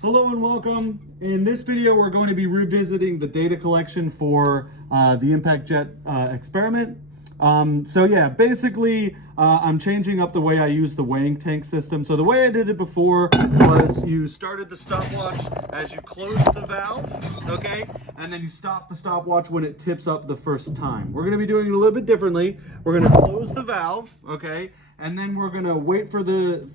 Hello and welcome. In this video, we're going to be revisiting the data collection for the Impact Jet experiment. Basically, I'm changing up the way I use the weighing tank system. So the way I did it before was you started the stopwatch as you closed the valve, okay? And then you stop the stopwatch when it tips up the first time. We're gonna be doing it a little bit differently. We're gonna close the valve, okay? And then we're gonna wait for the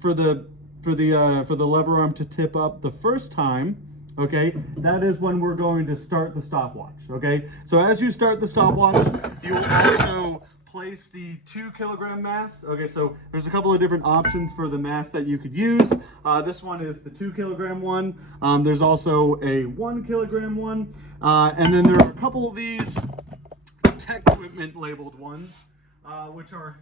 lever arm to tip up the first time, okay? That is when we're going to start the stopwatch, okay? So as you start the stopwatch, you will also place the 2 kilogram mass. Okay, so there's a couple of different options for the mass that you could use. This one is the 2 kilogram one. There's also a 1 kilogram one. And then there are a couple of these tech equipment labeled ones,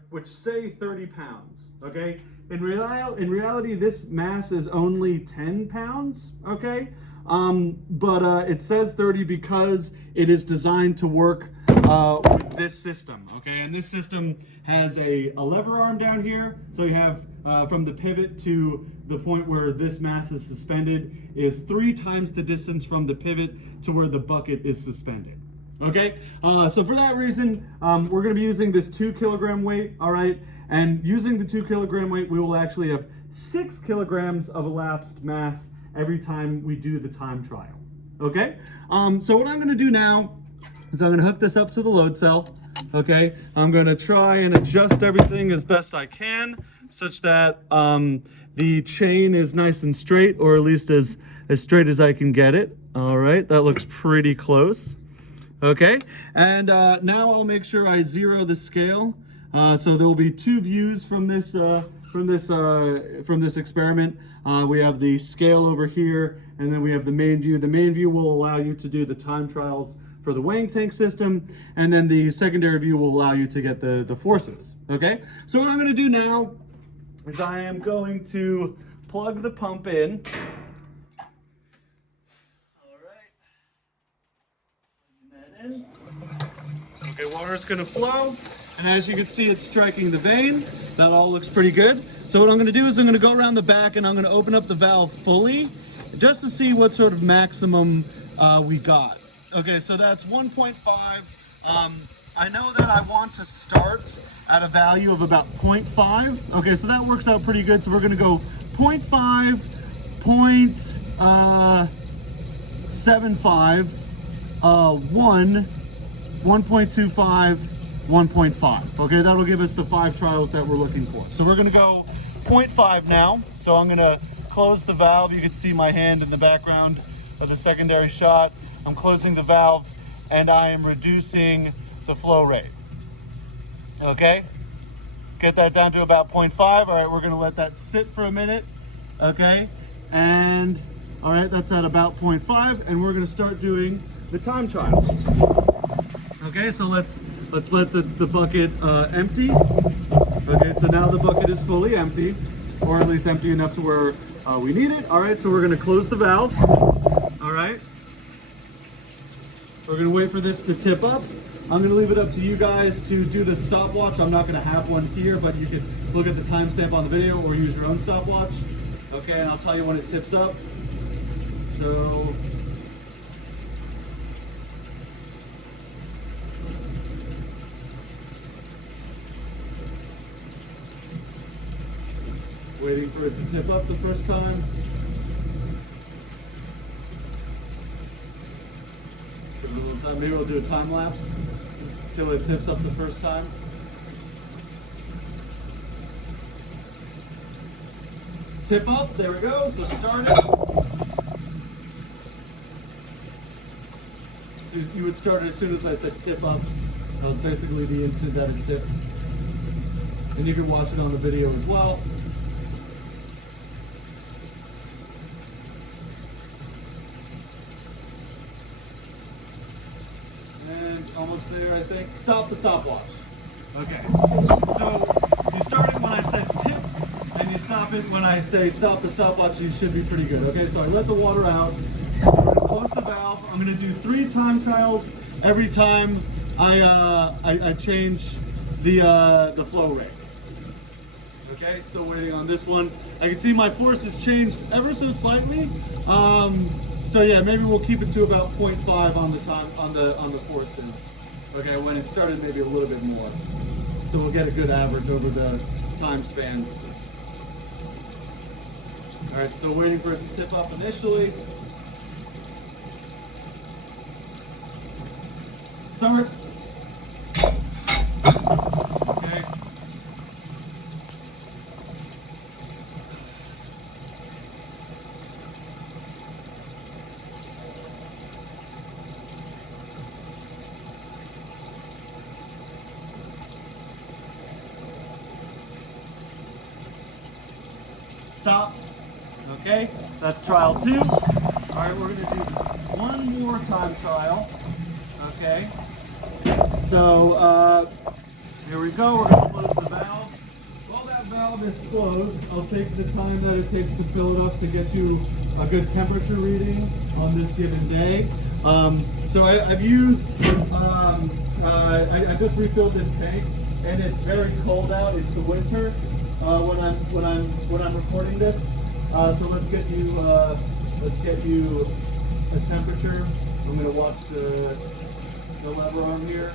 which say 30 pounds, okay? In reality, this mass is only 10 pounds, okay? It says 30 because it is designed to work with this system, okay? And this system has a lever arm down here. So you have from the pivot to the point where this mass is suspended is 3 times the distance from the pivot to where the bucket is suspended. Okay, so for that reason, we're going to be using this 2 kilogram weight, all right? And using the 2 kilogram weight, we will actually have 6 kilograms of elapsed mass every time we do the time trial, okay? So what I'm going to do now is I'm going to hook this up to the load cell, okay? I'm going to try and adjust everything as best I can such that the chain is nice and straight, or at least as straight as I can get it. All right, that looks pretty close. Okay, and now I'll make sure I zero the scale. So there will be 2 views from this experiment. We have the scale over here, and then we have the main view. The main view will allow you to do the time trials for the weighing tank system, and then the secondary view will allow you to get the forces. Okay, so what I'm going to do now is I am going to plug the pump in. Okay, water's gonna flow, and as you can see, it's striking the vein. That all looks pretty good. So what I'm gonna do is I'm gonna go around the back and I'm gonna open up the valve fully, just to see what sort of maximum we got. Okay, so that's 1.5. I know that I want to start at a value of about 0.5. Okay, so that works out pretty good. So we're gonna go 0.5, 0.75, 1, 1.25, 1.5. Okay, that'll give us the 5 trials that we're looking for. So we're gonna go 0.5 now. So I'm gonna close the valve. You can see my hand in the background of the secondary shot. I'm closing the valve and I am reducing the flow rate. Okay, get that down to about 0.5. All right, we're gonna let that sit for a minute. Okay, and all right, that's at about 0.5, and we're gonna start doing the time trials. Okay, so let's let the bucket empty. Okay, so now the bucket is fully empty, or at least empty enough to where we need it. All right, so we're gonna close the valve. All right, we're gonna wait for this to tip up. I'm gonna leave it up to you guys to do the stopwatch. I'm not gonna have one here, but you could look at the timestamp on the video or use your own stopwatch. Okay, and I'll tell you when it tips up. So waiting for it to tip up the first time. Give it a little time. Maybe we'll do a time lapse until it tips up the first time. Tip up, there we go, so start it. You would start it as soon as I said tip up. That was basically the instant that it tipped. And you can watch it on the video as well. And almost there, I think. Stop the stopwatch. Okay. So you start it when I said tip, and you stop it when I say stop the stopwatch. You should be pretty good. Okay, so I let the water out. I'm going to close the valve. I'm going to do 3 time trials every time I change the flow rate. Okay, still waiting on this one. I can see my force has changed ever so slightly. So yeah, maybe we'll keep it to about 0.5 on the time on the forces. Okay, when it started maybe a little bit more. So we'll get a good average over the time span. All right, still waiting for it to tip up initially. Start. Okay. Stop. Okay, that's trial 2. All right, we're gonna do one more time trial. Okay. So here we go. We're gonna close the valve. While that valve is closed, I'll take the time that it takes to fill it up to get you a good temperature reading on this given day. So I've used, I just refilled this tank, and it's very cold out. It's the winter when I'm recording this. So let's get you a temperature. I'm gonna watch the lever arm here.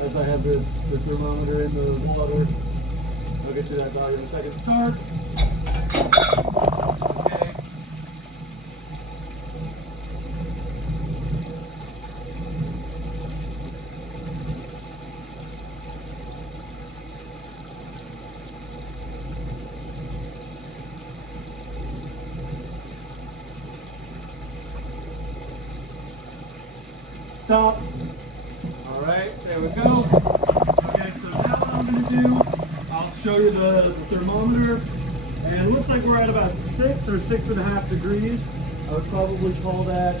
As I have the thermometer in the water. I'll get you that value in a second. Start. Okay. Stop. All right, there we go. Okay, so now what I'm going to do, I'll show you the thermometer, and it looks like we're at about 6 or 6.5 degrees. I would probably call that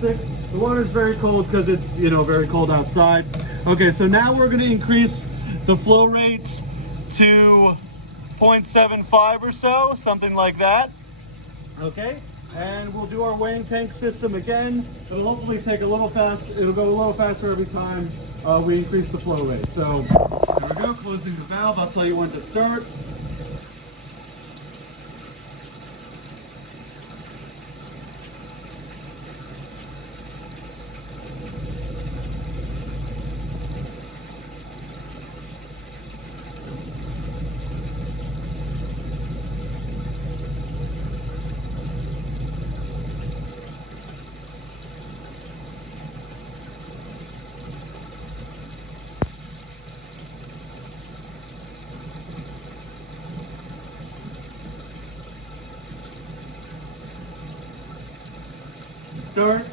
6. The water is very cold because it's very cold outside. Okay, so now we're going to increase the flow rate to 0.75 or so, something like that. Okay. And we'll do our weighing tank system again. It'll hopefully take a little fast. It'll go a little faster every time we increase the flow rate. So there we go, closing the valve. I'll tell you when to start. Start.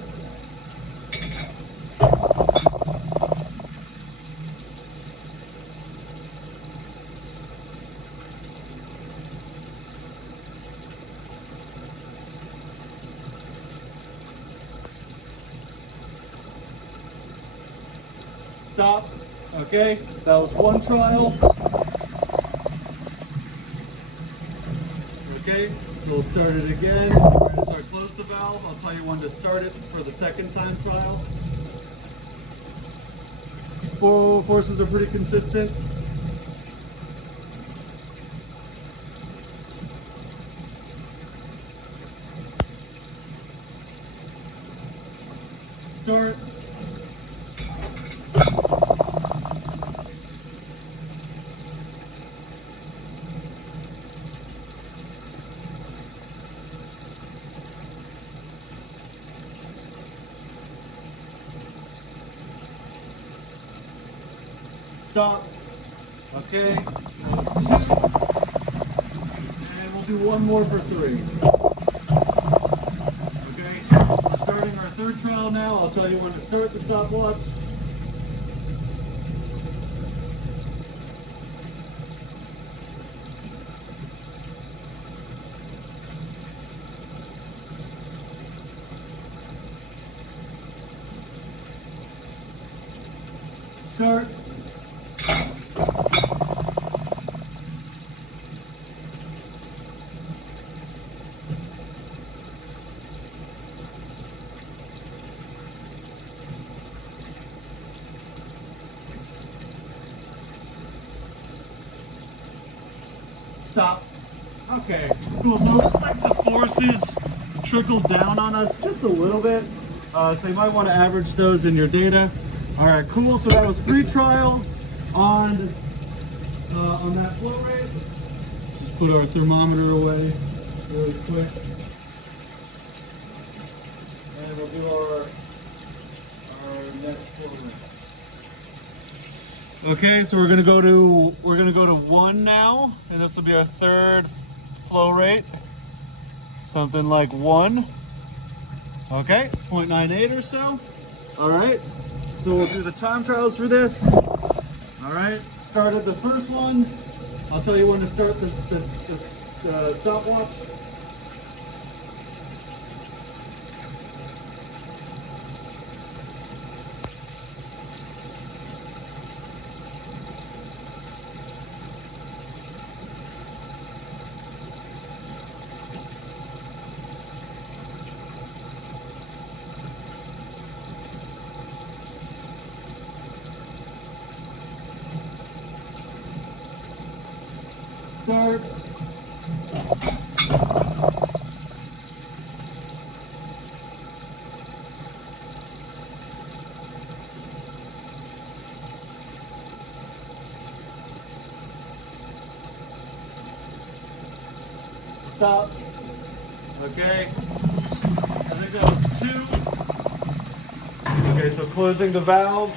Stop. Okay, that was one trial. Okay, so we'll start it again. We're going to start close the valve. I'll tell you when to start it for the second time trial. Flow forces are pretty consistent. Start. Stop. Okay. And we'll do one more for 3. Okay. We're starting our third trial now. I'll tell you when to start the stopwatch. Start. Stop. Okay, cool. So it looks like the forces trickled down on us just a little bit. So you might want to average those in your data. All right, cool. So that was 3 trials on that flow rate. Just put our thermometer away really quick. And we'll do our next flow rate. Okay, so we're gonna go to 1 now, and this will be our 3rd flow rate. Something like 1. Okay, 0.98 or so. All right, so we'll do the time trials for this. All right, started the first one. I'll tell you when to start the stopwatch. Start. Stop. Okay. I think that was 2. Okay, so closing the valve.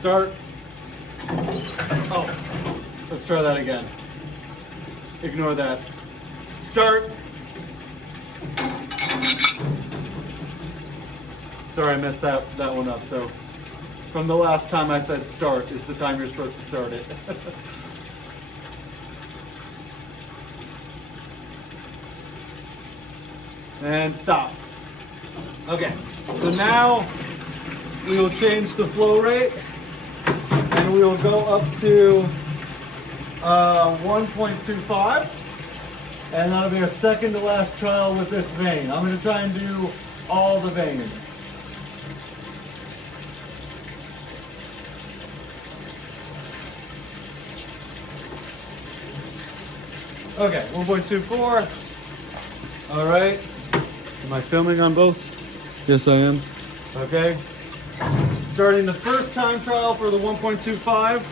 Start. Oh, let's try that again. Ignore that. Start. Sorry, I messed that one up. So from the last time I said start is the time you're supposed to start it. And stop. Okay, so now we will change the flow rate. And we will go up to 1.25, and that'll be our second to last trial with this vein. I'm going to try and do all the veins. Okay, 1.24. All right. Am I filming on both? Yes, I am. Okay. Starting the first time trial for the 1.25.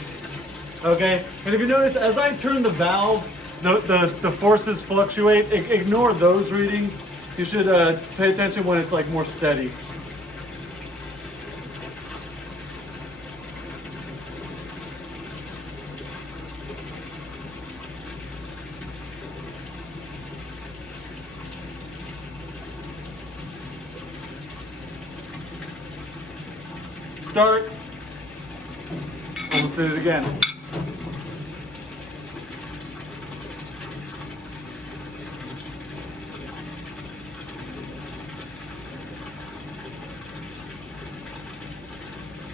Okay, and if you notice, as I turn the valve, the forces fluctuate. Ignore those readings. You should pay attention when it's like more steady. Start. Almost did it again.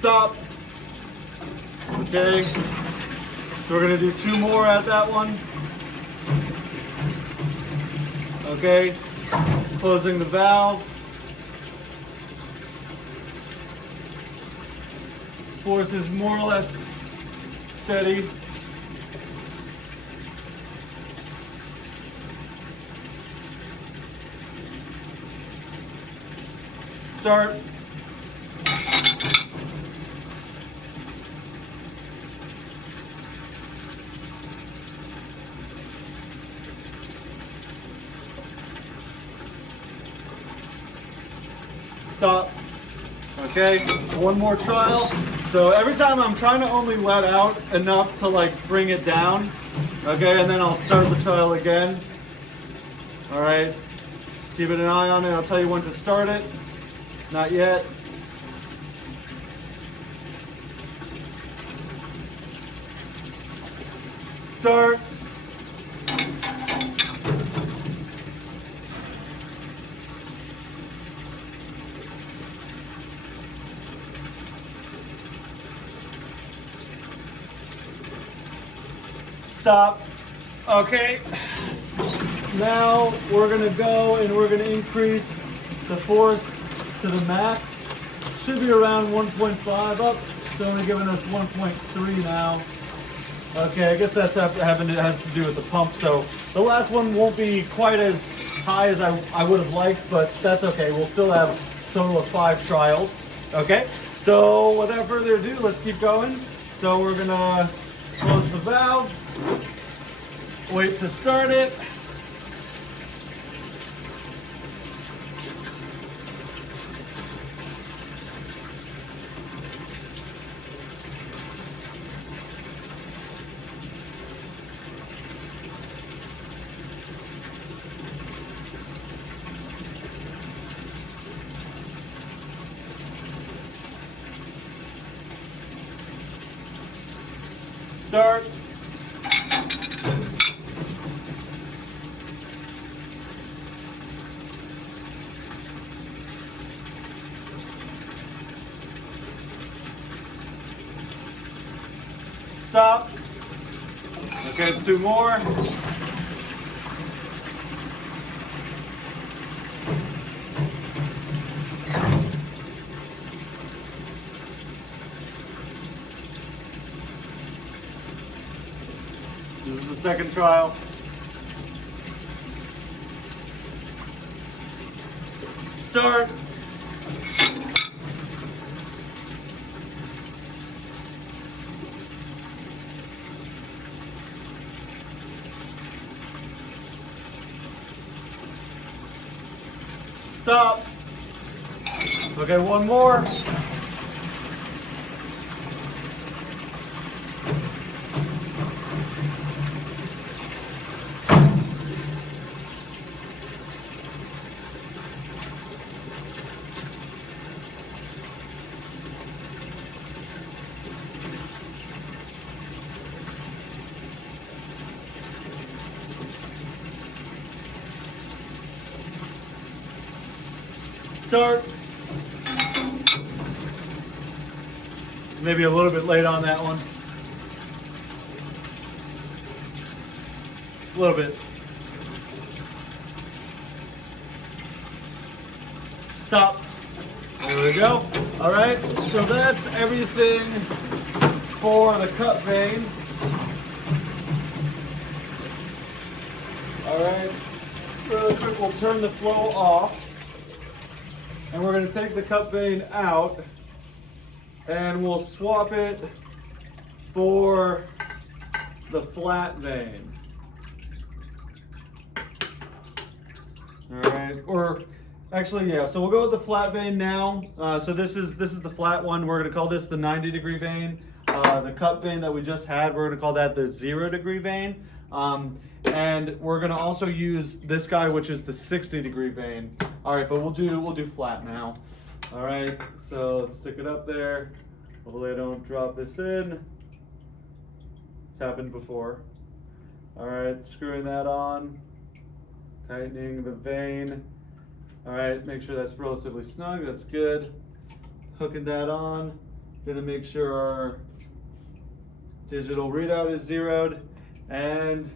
Stop. Okay. So we're going to do 2 more at that one. Okay. Closing the valve. Force is more or less steady. Start. Stop. Okay, 1 more trial. So every time I'm trying to only let out enough to like bring it down. Okay, and then I'll start the trial again. All right, keeping an eye on it. I'll tell you when to start it. Not yet. Start. Stop. Okay. Now we're gonna go and we're gonna increase the force to the max. Should be around 1.5 up. It's only giving us 1.3 now. Okay, I guess that's has to do with the pump. So the last one won't be quite as high as I would have liked, but that's okay. We'll still have a total of 5 trials. Okay, so without further ado, let's keep going. So we're gonna close the valve, wait to start it. Start. Stop. Okay, 2 more. This is the second trial. Start. Stop. Okay, 1 more. Start. Maybe a little bit late on that one. A little bit. Stop. There we go. All right, so that's everything for the cup vane. All right, really quick, we'll turn the flow off. And we're going to take the cup vane out and we'll swap it for the flat vane. All right, or actually, yeah, so we'll go with the flat vane now. So this is the flat one. We're going to call this the 90-degree vane. The cup vane that we just had, we're going to call that the 0-degree vane. And we're gonna also use this guy, which is the 60-degree vane. All right, but we'll do flat now. All right, so let's stick it up there. Hopefully I don't drop this in. It's happened before. All right, screwing that on, tightening the vane. All right, make sure that's relatively snug, that's good. Hooking that on, gonna make sure our digital readout is zeroed, and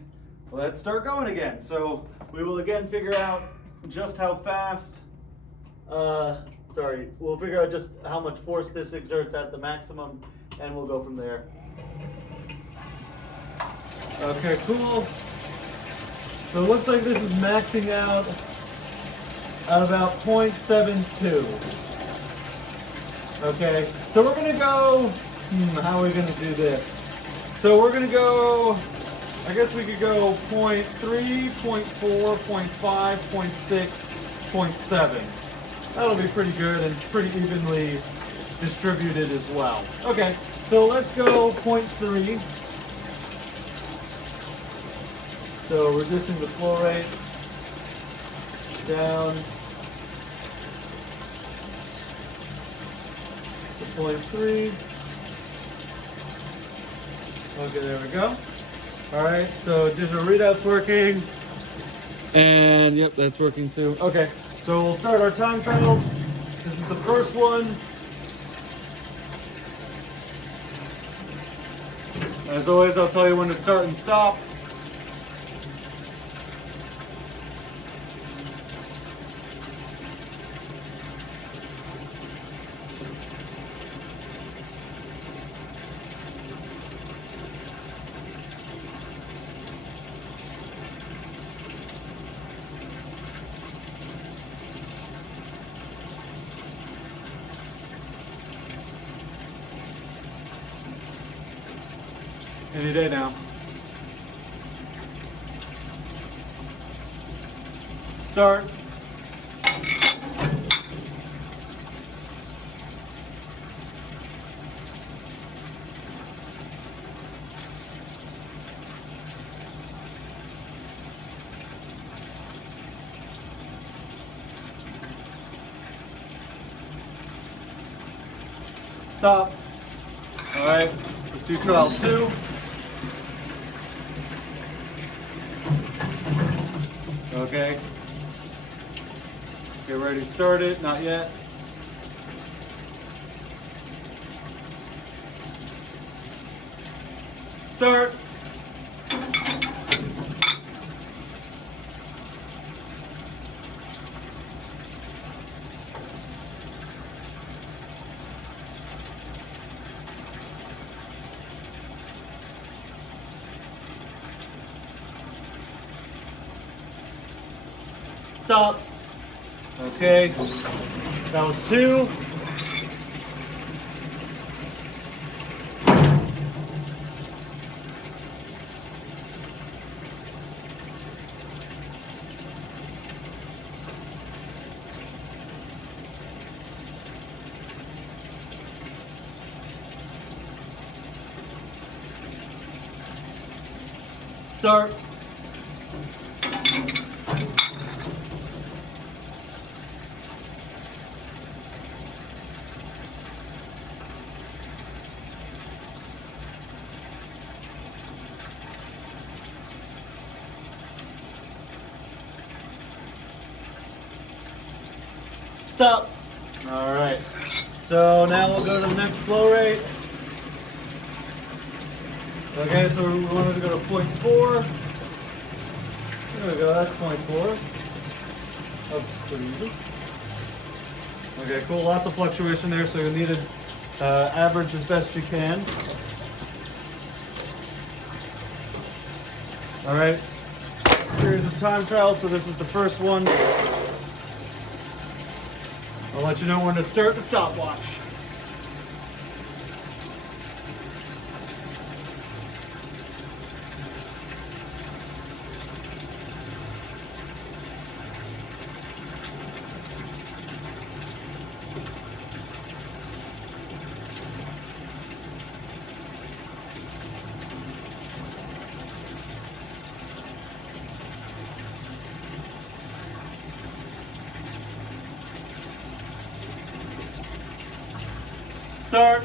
let's start going again. So we will again figure out just how fast, we'll figure out just how much force this exerts at the maximum, and we'll go from there. Okay, cool. So it looks like this is maxing out at about 0.72. Okay, so we're gonna go, how are we gonna do this? So we're gonna go, I guess we could go 0.3, 0.4, 0.5, 0.6, 0.7. That'll be pretty good and pretty evenly distributed as well. Okay, so let's go 0.3. So reducing the flow rate down to 0.3. Okay, there we go. All right, so digital readout's working. And yep, that's working too. Okay, so we'll start our time trials. This is the first one. As always, I'll tell you when to start and stop. Any day now. Start. Stop. All right, let's do trial 2. Okay. Get ready to start it. Not yet. Start. Stop. Okay, that was 2. Start. Stop. All right. So now we'll go to the next flow rate. Okay, so we wanted to go to 0.4. There we go, that's 0.4. Oh, pretty easy. Okay, cool, lots of fluctuation there, so you need to average as best you can. All right, series of time trials, so this is the first one. I'll let you know when to start the stopwatch. Start.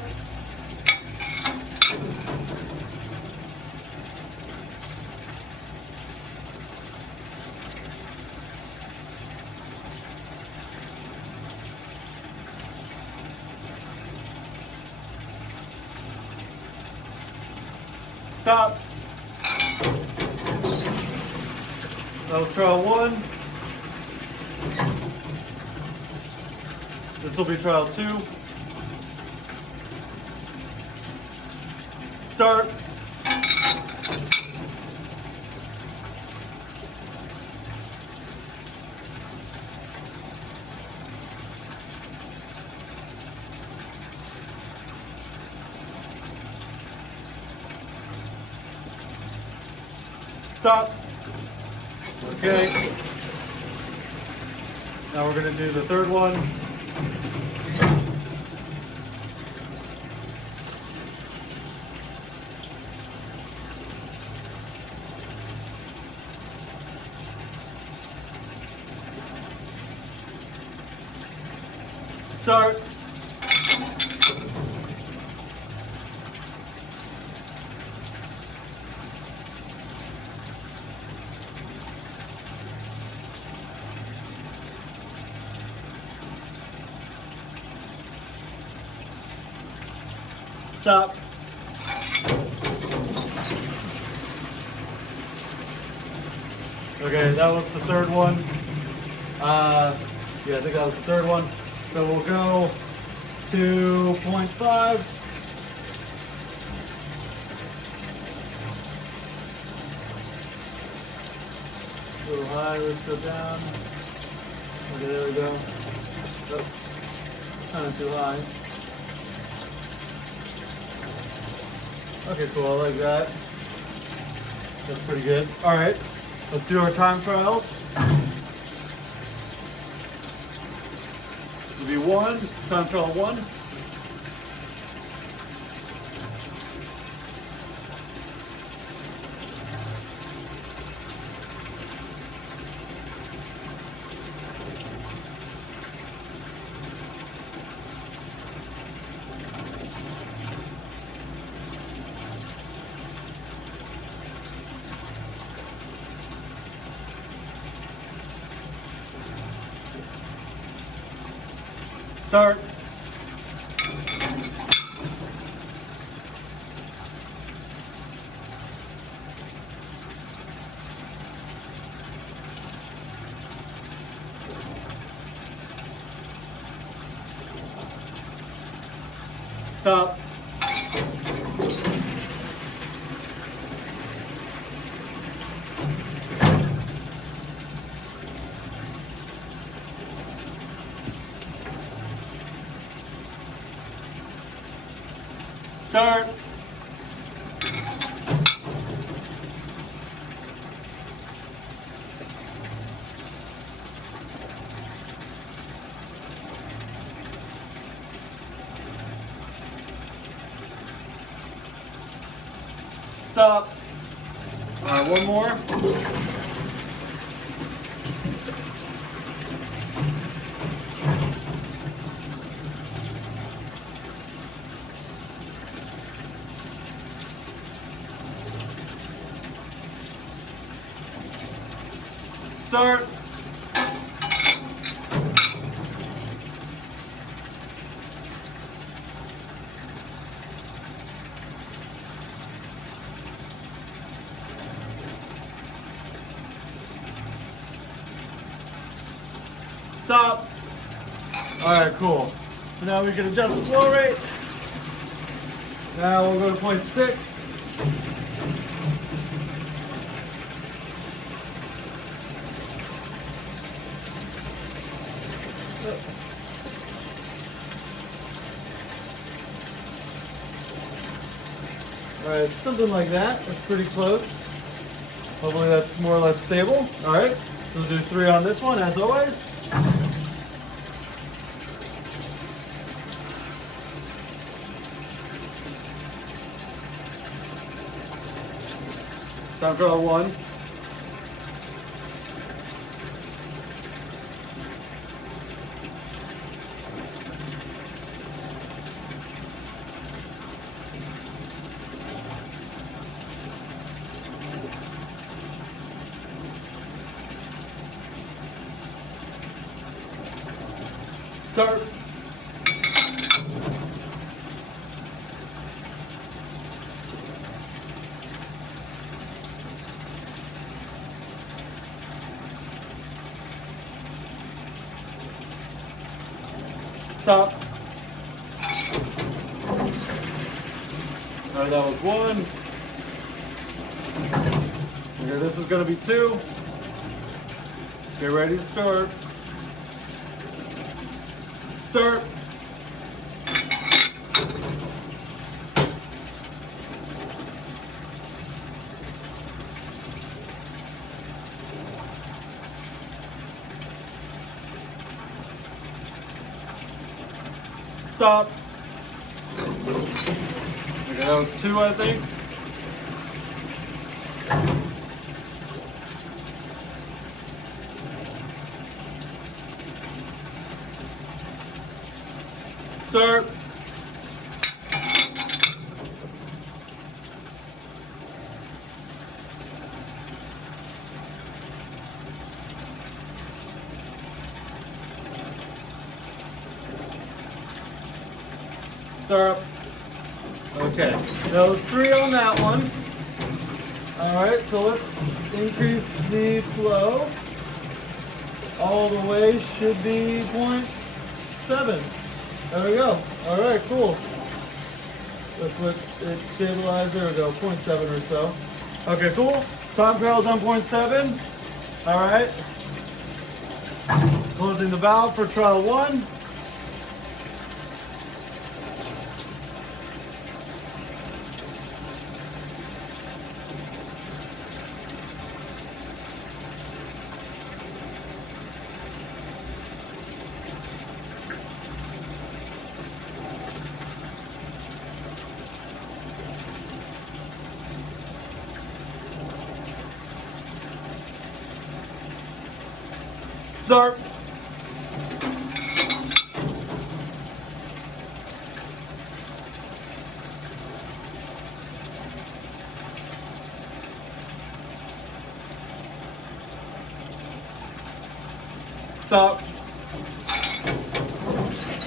Stop. That was trial 1. This will be trial 2. Start. Stop. Okay. Now we're going to do the third one. Start. Stop. Okay, that was the third one. Yeah, I think that was the third one. So we'll go to 0.5. A little high, let's go down. Okay, there we go. Oh, kind of too high. Okay, cool, I like that. That's pretty good. All right, let's do our time trials. This will be 1, time trial 1. Start. Stop. Start. Stop. All right, one more. Start. Stop. All right, cool. So now we can adjust the flow rate. Now we'll go to 0.6. All right, something like that. That's pretty close. Hopefully that's more or less stable. All right, so we'll do 3 on this one as always. Time trial 1. Start. Stop. All right, that was 1. Okay, this is going to be 2. Get ready to start. Start. Stop. Okay, that was 2, I think. Start. Start. Okay, that was 3 on that one. All right, so let's increase the flow. All the way should be 0.7. There we go. All right, cool. Let's let it stabilize. There we go, 0.7 or so. Okay, cool. Top barrel's on 0.7. All right. Closing the valve for trial 1. Start. Stop.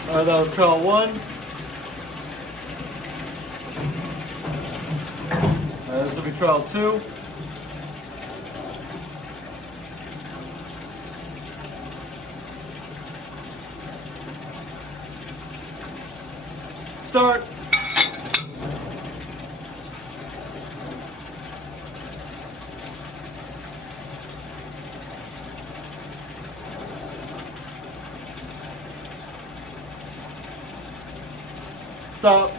All right, that was trial 1. All right, this will be trial 2. Start. Stop.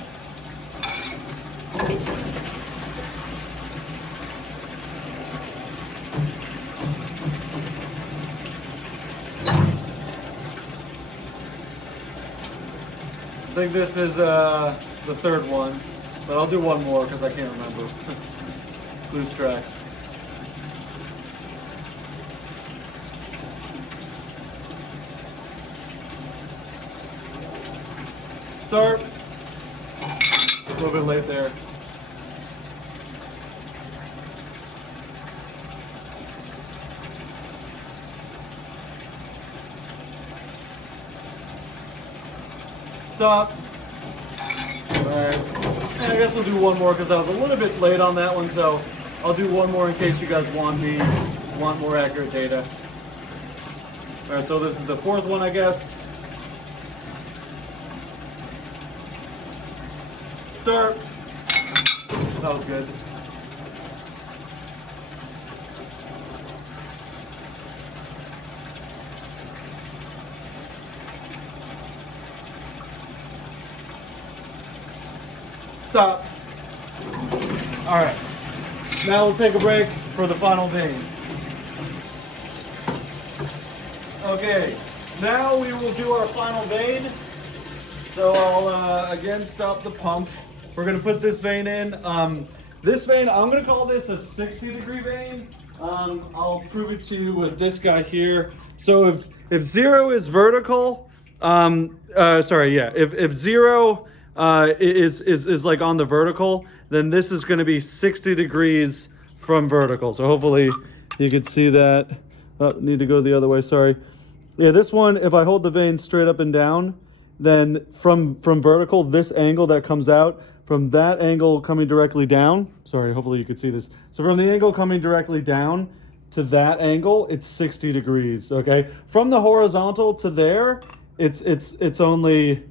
I think this is the 3rd one, but I'll do one more because I can't remember. Lose track. Start. A little bit late there. Stop. Alright. And I guess we'll do one more because I was a little bit late on that one, so I'll do one more in case you guys want more accurate data. Alright, so this is the 4th one, I guess. Start. That was good. Stop. All right. Now we'll take a break for the final vein. Okay. Now we will do our final vein. So I'll again stop the pump. We're gonna put this vein in. This vein, I'm gonna call this a 60-degree vein. I'll prove it to you with this guy here. So if 0 is vertical, if 0 is like on the vertical, then this is going to be 60 degrees from vertical. So hopefully you can see that. Oh, need to go the other way, sorry. Yeah, this one, if I hold the vein straight up and down, then from vertical, this angle that comes out, from that angle coming directly down, sorry, hopefully you could see this. So from the angle coming directly down to that angle, it's 60 degrees, okay? From the horizontal to there, it's only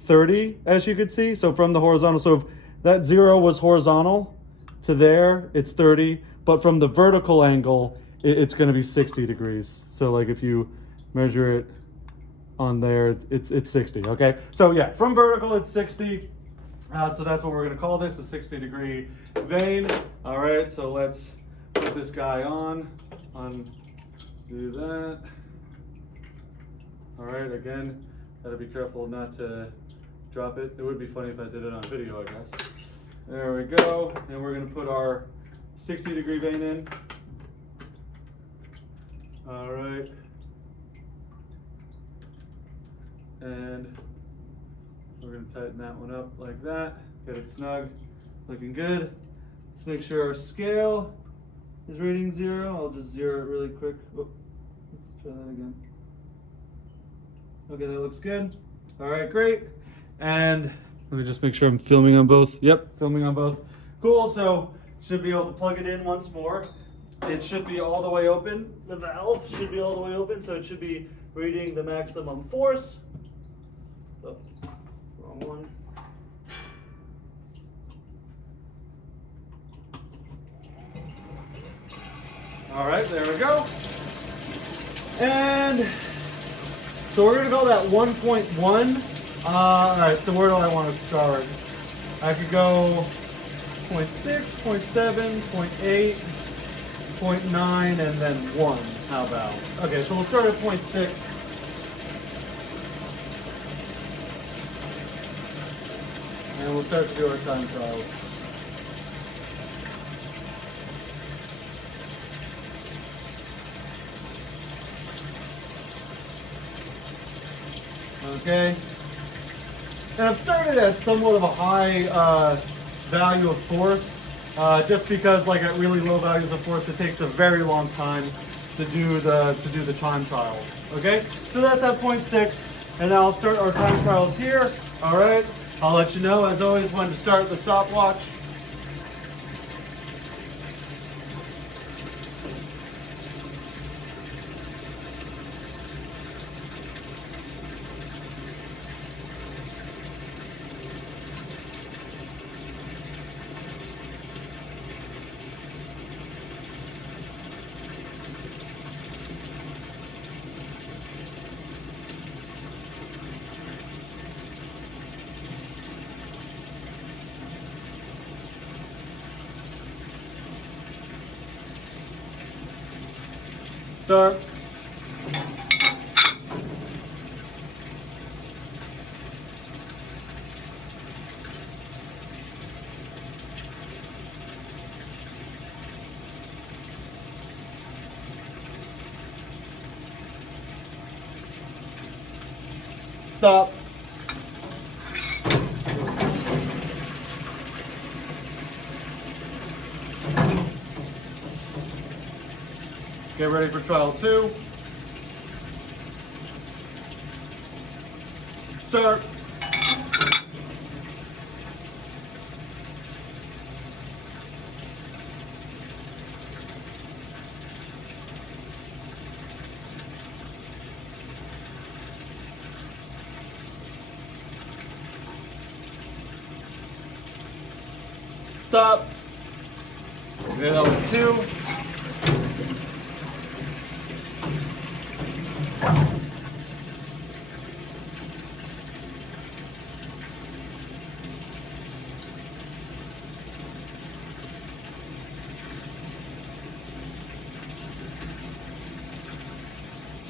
30, as you could see. So from the horizontal, so if that 0 was horizontal to there, it's 30, but from the vertical angle, it's going to be 60 degrees. So like if you measure it on there, it's 60, okay? So yeah, from vertical, it's 60. So that's what we're going to call this, a 60-degree vein. All right, so let's put this guy on, do that. All right, again, gotta be careful not to drop it. It would be funny if I did it on video, I guess. There we go. And we're gonna put our 60-degree vein in. All right. And we're gonna tighten that one up like that. Get it snug, looking good. Let's make sure our scale is reading 0. I'll just zero it really quick. Oh, let's try that again. Okay, that looks good. All right, great. And Let me just make sure I'm filming on both. Yep, filming on both. Cool, so should be able to plug it in once more. It should be all the way open. The valve should be all the way open, so it should be reading the maximum force. Oh, wrong one. All right, there we go. And so we're gonna call that 1.1. All right, so where do I want to start? I could go 0.6, 0.7, 0.8, 0.9, and then 1. How about? Okay, so we'll start at 0.6. And we'll start to do our time trials. Okay. And I've started at somewhat of a high value of force, just because like at really low values of force, it takes a very long time to do the time trials. Okay, so that's at 0.6, and now I'll start our time trials here. All right, I'll let you know as always when to start the stopwatch. Start. Stop. Get ready for trial 2. Start. Stop. Okay, that was 2.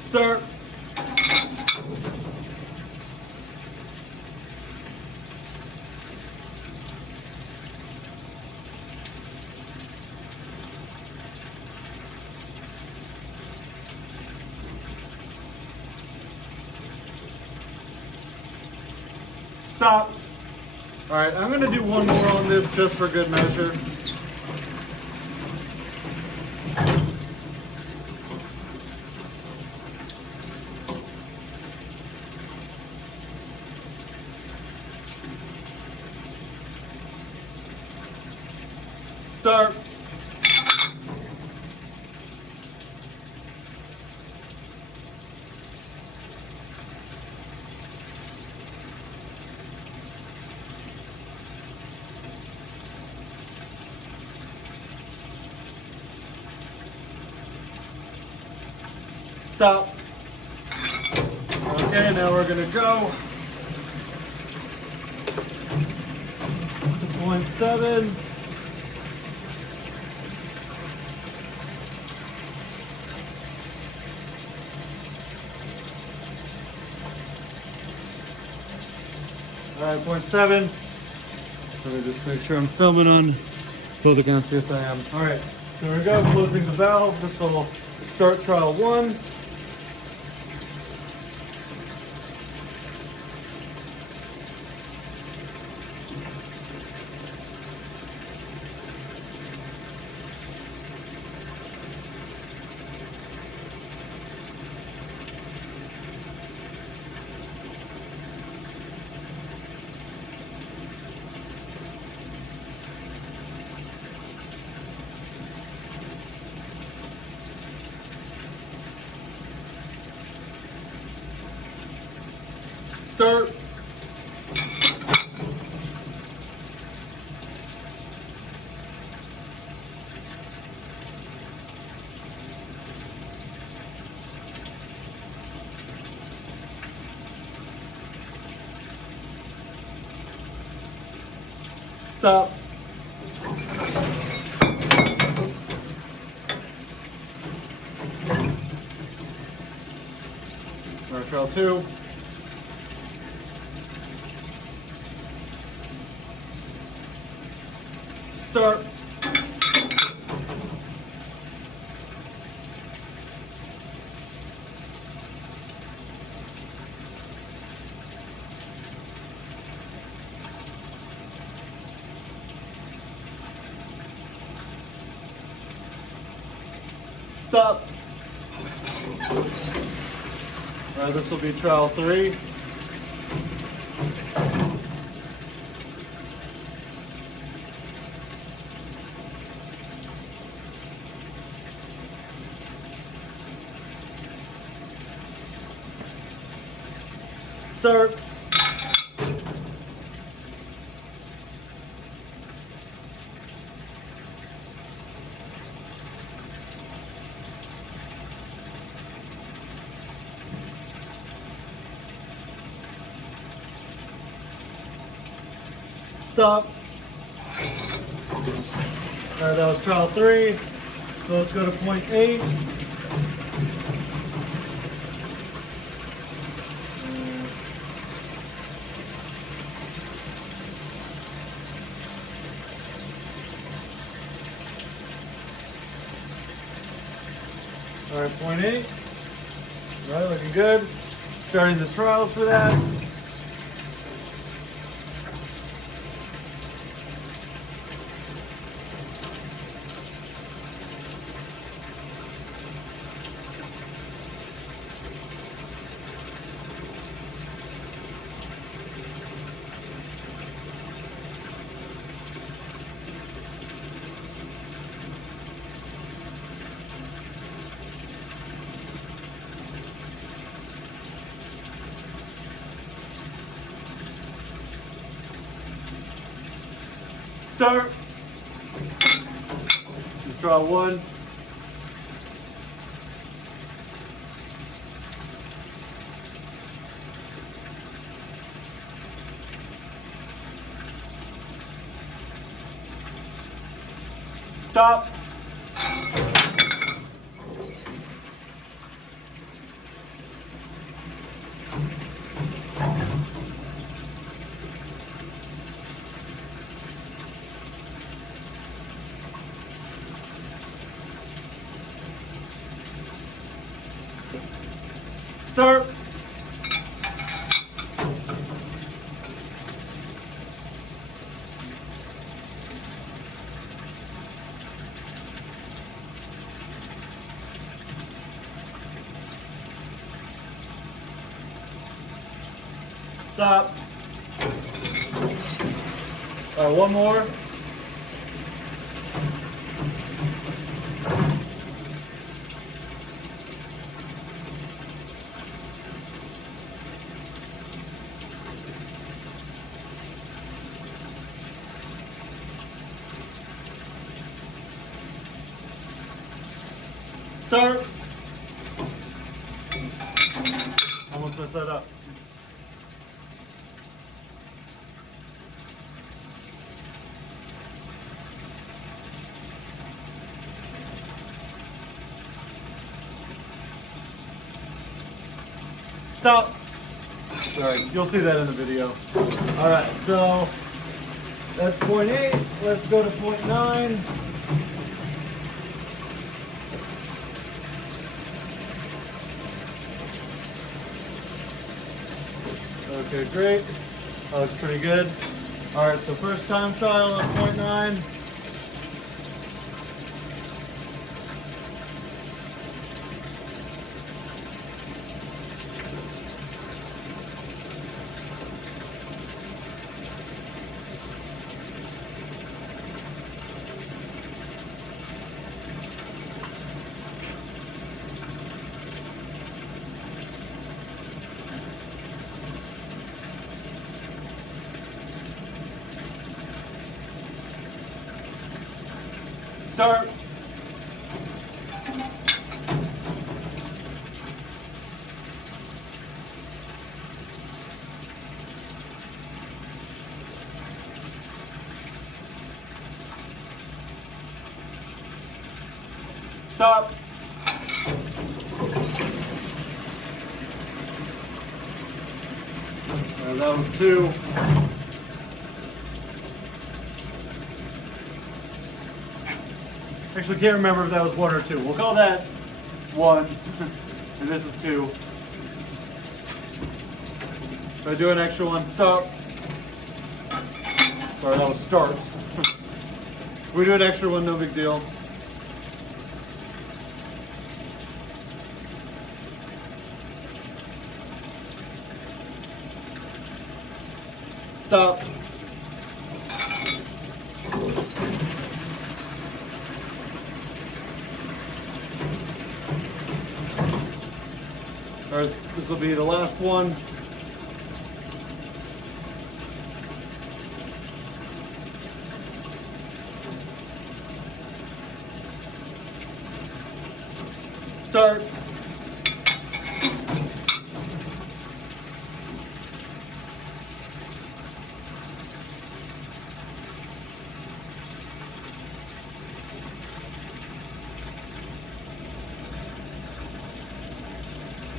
Start. Stop. All right, I'm gonna do one more on this just for good measure. Start. Stop. Okay, now we're gonna go 0.7. All right, 0.7. Let me just make sure I'm filming on both accounts. Yes, I am. All right, there we go. Closing the valve. This will start trial 1. Start. Stop. Trail 2. Start. Stop. All right, this will be trial 3. Start. Stop. All right, that was trial 3. So let's go to point 8. All right, point 8. All right, looking good. Starting the trials for that. Start. Just draw 1. Stop. Start. Stop. All right, one more. Start. Almost messed that up. Stop. All right, you'll see that in the video. All right, so that's point 8. Let's go to point 9. Okay, great. That looks pretty good. All right, so first time trial at point 9. Start. Stop. That was 2. Actually, can't remember if that was 1 or 2. We'll call that 1, and this is 2. So I do an extra one. Stop. Sorry, that was starts. We do an extra one, no big deal. Stop. Alright, this will be the last one. Start.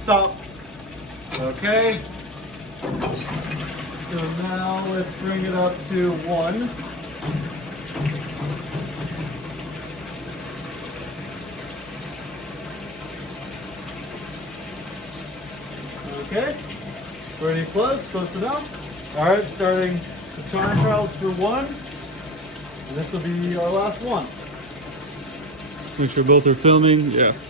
Stop. Okay. So now let's bring it up to 1. Okay. Pretty close enough. All right, starting the time trials for 1. And this will be our last one. Make sure both are filming. Yes.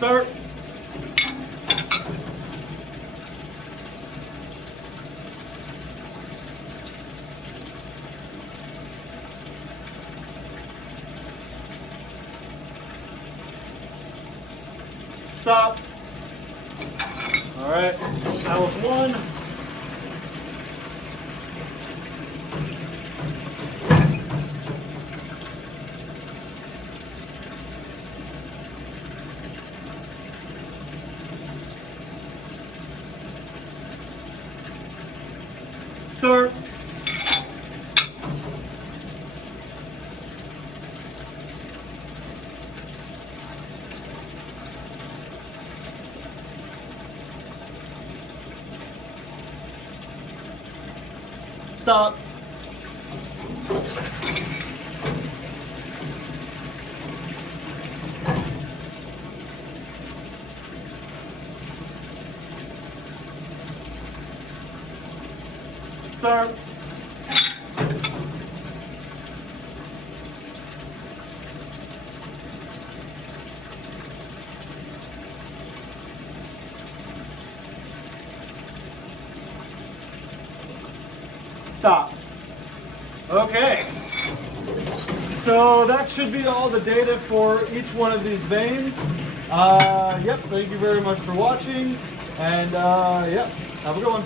Start. Stop. All right, that was 1. Start. Stop. Start. Stop. Okay. So that should be all the data for each one of these veins. Yep, thank you very much for watching. And yep, have a good one.